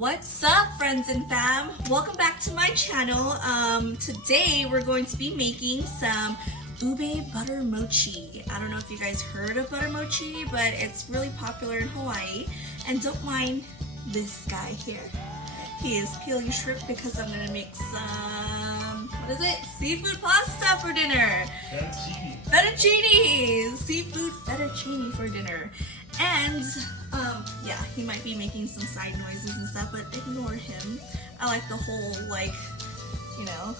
What's up, friends and fam? Welcome back to my channel. Today we're going to be making some Ube Butter Mochi. I don't know if you guys heard of butter mochi, but it's really popular in Hawaii. And don't mind this guy here. He is peeling shrimp because I'm gonna make some, what is it? Seafood pasta for dinner. Fettuccine! Seafood fettuccine for dinner. And yeah, he might be making some side noises and stuff, but ignore him. I like the whole, like, you know,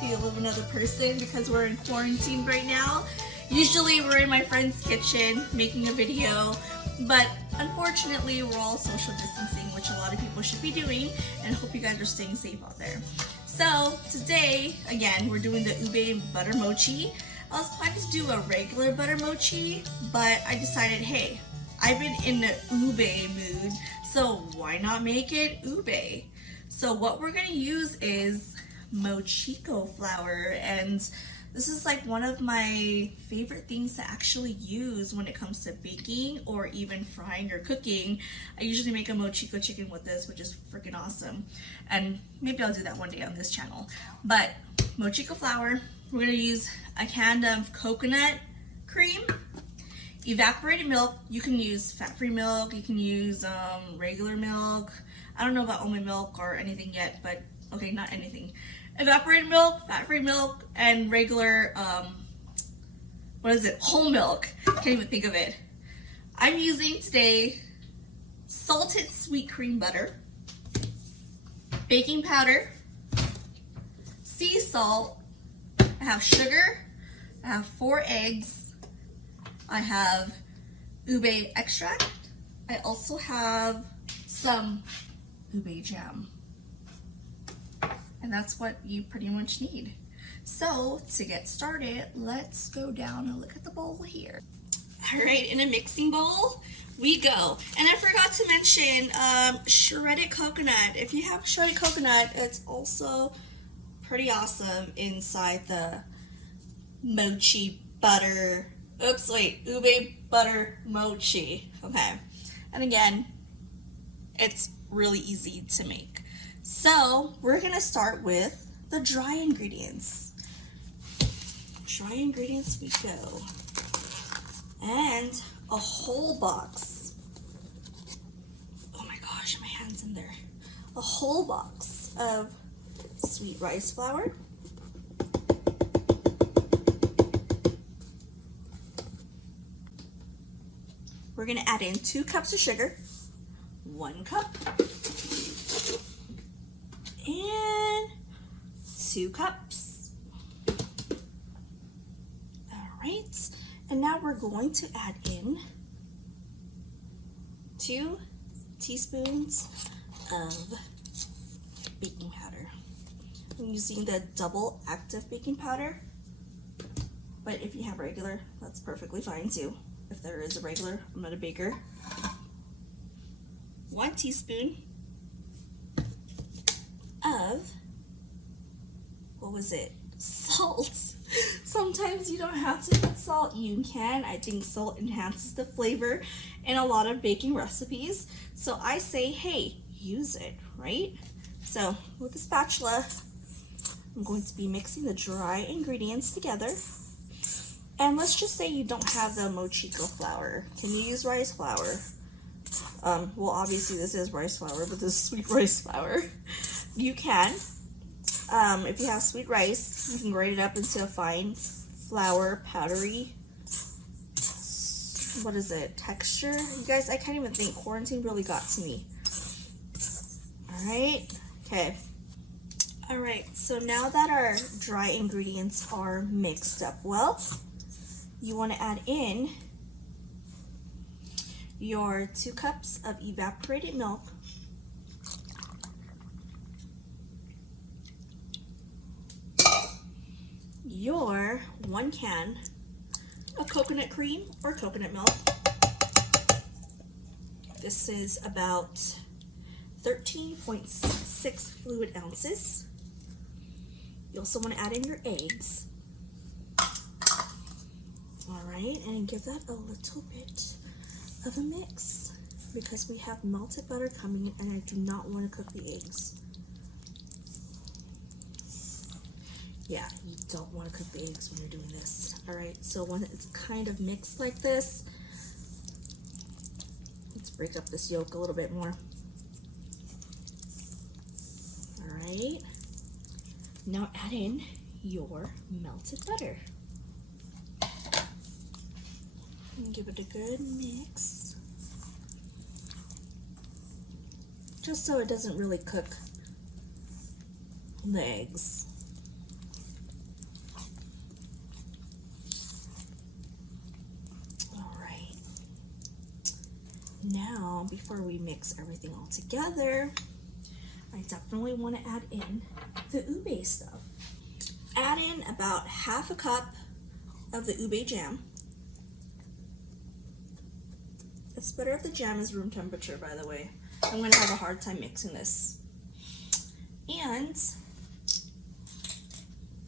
feel of another person because we're in quarantine right now. Usually we're in my friend's kitchen making a video, but unfortunately we're all social distancing, which a lot of people should be doing, and I hope you guys are staying safe out there. So today, again, we're doing the Ube Butter Mochi. I was planning to do a regular butter mochi, but I decided, hey, I've been in the ube mood, so why not make it ube? So what we're gonna use is Mochiko flour, and this is like one of my favorite things to actually use when it comes to baking or even frying or cooking. I usually make a Mochiko chicken with this, which is freaking awesome. And maybe I'll do that one day on this channel. But Mochiko flour, we're gonna use a can of coconut cream, evaporated milk. You can use fat-free milk, you can use regular milk. I don't know about almond milk or anything yet, but okay, not anything. Evaporated milk, fat-free milk, and regular, what is it, whole milk. Can't even think of it. I'm using today salted sweet cream butter, baking powder, sea salt, I have sugar, I have 4 eggs, I have Ube Extract, I also have some Ube Jam. And that's what you pretty much need. So to get started, let's go down and look at the bowl here. All right, in a mixing bowl we go. And I forgot to mention shredded coconut. If you have shredded coconut, it's also pretty awesome inside the mochi butter. Oops, wait, Ube Butter Mochi. Okay, and again, it's really easy to make. So we're gonna start with the dry ingredients. Dry ingredients we go. And a whole box. Oh my gosh, my hand's in there. A whole box of sweet rice flour. We're gonna add in 2 cups of sugar, 1 cup, and 2 cups. All right, and now we're going to add in 2 teaspoons of baking powder. I'm using the double active baking powder, but if you have regular, that's perfectly fine too. If there is a regular, I'm not a baker. 1 teaspoon of, what was it? Salt. Sometimes you don't have to put salt. You can. I think salt enhances the flavor in a lot of baking recipes. So I say, hey, use it, right? So with the spatula, I'm going to be mixing the dry ingredients together. And let's just say you don't have the Mochiko flour. Can you use rice flour? Well, obviously this is rice flour, but this is sweet rice flour. You can. If you have sweet rice, you can grate it up into a fine flour, powdery, what is it, texture? You guys, I can't even think. Quarantine really got to me. All right, okay. All right, so now that our dry ingredients are mixed up well, you want to add in your 2 cups of evaporated milk, your 1 can of coconut cream or coconut milk. This is about 13.6 fluid ounces. You also want to add in your eggs. All right, and give that a little bit of a mix. because we have melted butter coming and I do not want to cook the eggs. Yeah, you don't want to cook the eggs when you're doing this. Alright, so when it's kind of mixed like this, let's break up this yolk a little bit more. Alright, now add in your melted butter. And give it a good mix. Just so it doesn't really cook the eggs. Alright. Now, before we mix everything all together, I definitely want to add in the ube stuff. Add in about half a cup of the ube jam. It's better if the jam is room temperature, by the way. I'm going to have a hard time mixing this. And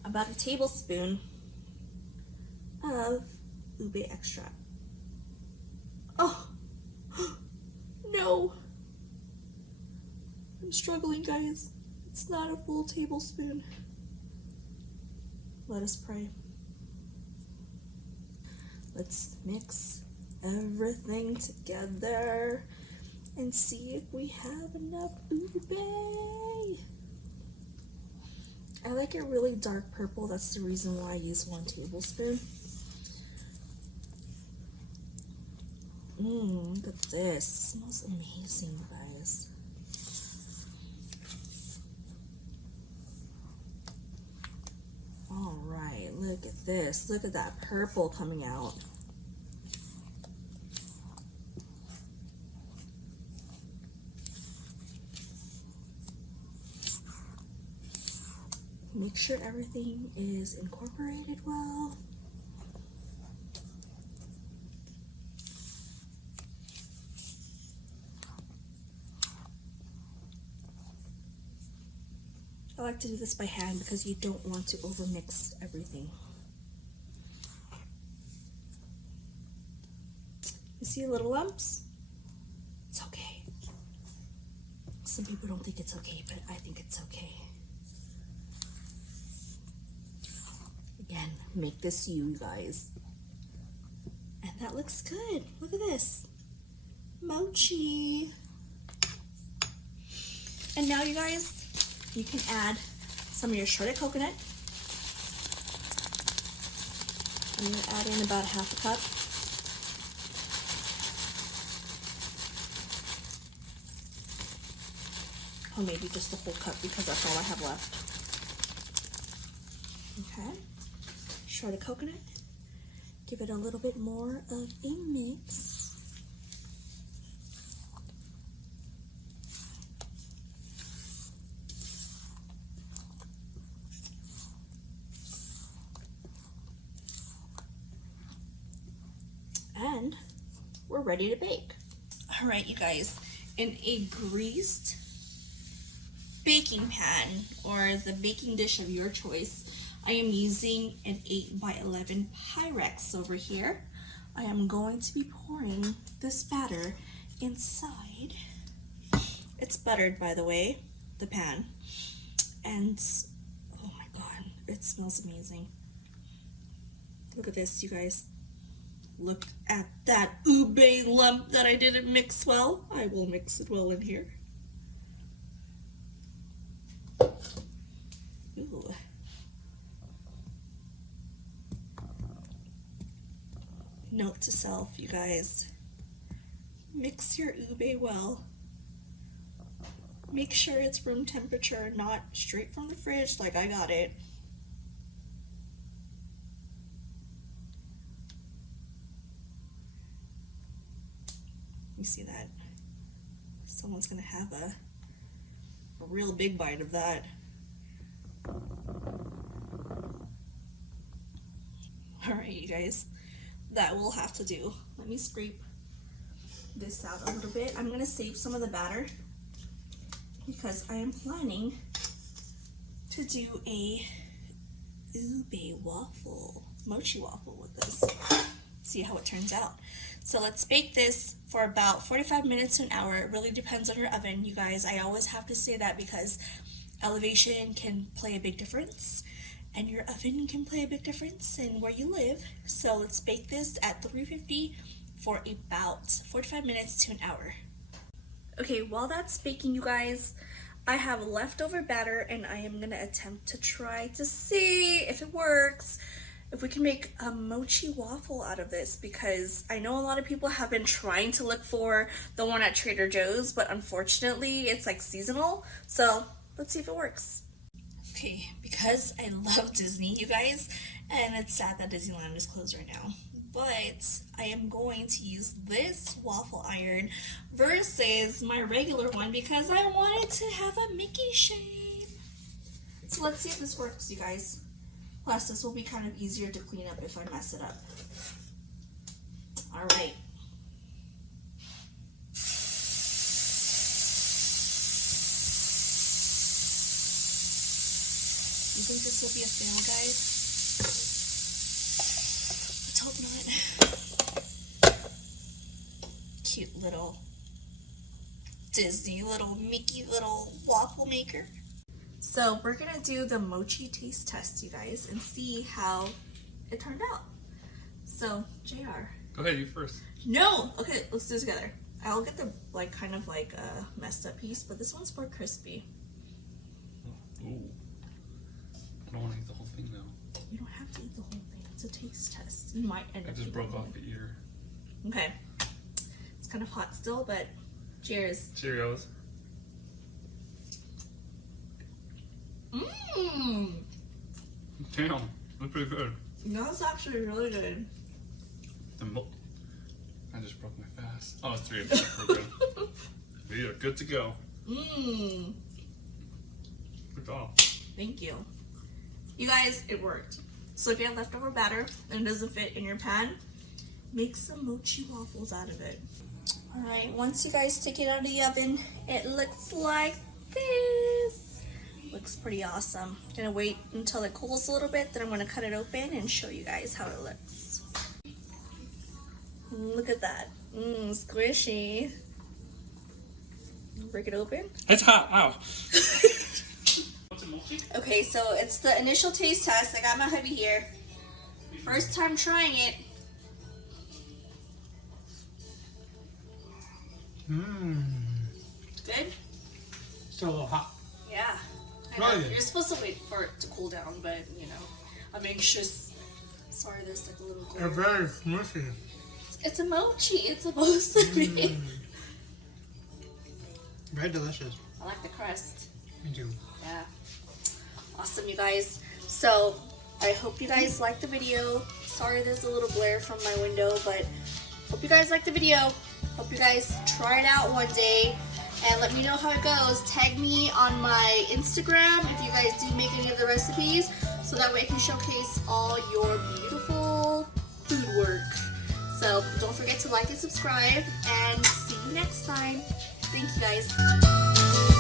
about a tablespoon of Ube Extract. Oh, no. I'm struggling, guys. It's not a full tablespoon. Let us pray. Let's mix everything together and see if we have enough ube. I like it really dark purple. That's the reason why I use 1 tablespoon. Look at this. It smells amazing, guys. All right, look at this. Look at that purple coming out. Make sure everything is incorporated well. I like to do this by hand because you don't want to overmix everything. You see little lumps? It's okay. Some people don't think it's okay, but I think it's okay. Again, make this you guys. And that looks good. Look at this. Mochi. And now you guys, you can add some of your shredded coconut. I'm going to add in about half a cup. Or maybe just the whole cup because that's all I have left. Okay. Shredded coconut. Give it a little bit more of a mix. And we're ready to bake. All right, you guys, in a greased baking pan or the baking dish of your choice, I am using an 8x11 Pyrex over here. I am going to be pouring this batter inside. It's buttered, by the way, the pan. And oh my god, it smells amazing. Look at this, you guys. Look at that ube lump that I didn't mix well. I will mix it well in here. Ooh. Note to self, you guys. Mix your ube well. Make sure it's room temperature, not straight from the fridge like I got it. You see that? Someone's gonna have a real big bite of that. Alright, you guys, that will have to do. Let me scrape this out a little bit. I'm gonna save some of the batter because I am planning to do a ube waffle, mochi waffle with this. See how it turns out. So let's bake this for about 45 minutes to an hour. It really depends on your oven, you guys. I always have to say that because elevation can play a big difference, and your oven can play a big difference in where you live. So let's bake this at 350 for about 45 minutes to an hour. Okay, while that's baking, you guys, I have leftover batter and I am gonna attempt to try to see if it works, if we can make a mochi waffle out of this, because I know a lot of people have been trying to look for the one at Trader Joe's, but unfortunately it's like seasonal. So let's see if it works. Okay, because I love Disney, you guys, and it's sad that Disneyland is closed right now, but I am going to use this waffle iron versus my regular one because I wanted to have a Mickey shape. So let's see if this works, you guys. Plus, this will be kind of easier to clean up if I mess it up. All right. You think this will be a fail, guys? Let's hope not. Cute little Disney, little Mickey, little waffle maker. So we're gonna do the mochi taste test, you guys, and see how it turned out. So, JR. Go ahead, you first. No! Okay, let's do it together. I'll get the kind of messed up piece, but this one's more crispy. Ooh. I don't want to eat the whole thing though. You don't have to eat the whole thing. It's a taste test. You might end up. I just broke off the ear. Okay. It's kind of hot still, but cheers. Cheerios. Mmm. Damn, that's pretty good. That's actually really good. The milk. I just broke my fast. Oh, it's 3 of them. We're good. We are good to go. Mmm. Good job. Thank you. You guys, it worked. So if you have leftover batter and it doesn't fit in your pan, make some mochi waffles out of it. Alright, once you guys take it out of the oven, it looks like this. Looks pretty awesome. Gonna wait until it cools a little bit, then I'm gonna cut it open and show you guys how it looks. Look at that. Mmm, squishy. Break it open. It's hot. Ow. Okay, so it's the initial taste test. I got my hubby here. First time trying it. Mmm. Good? Still a little hot. Yeah. I know. Really? You're supposed to wait for it to cool down, but you know, I'm anxious. Sorry, there's like a little glare. They're very smushy. It's a mochi. It's supposed to be. Very delicious. I like the crust. Me too. Yeah. Awesome, you guys. So, I hope you guys liked the video. Sorry there's a little glare from my window, but hope you guys liked the video. Hope you guys try it out one day and let me know how it goes. Tag me on my Instagram if you guys do make any of the recipes, so that way I can showcase all your beautiful food work. So don't forget to like and subscribe, and see you next time. Thank you guys.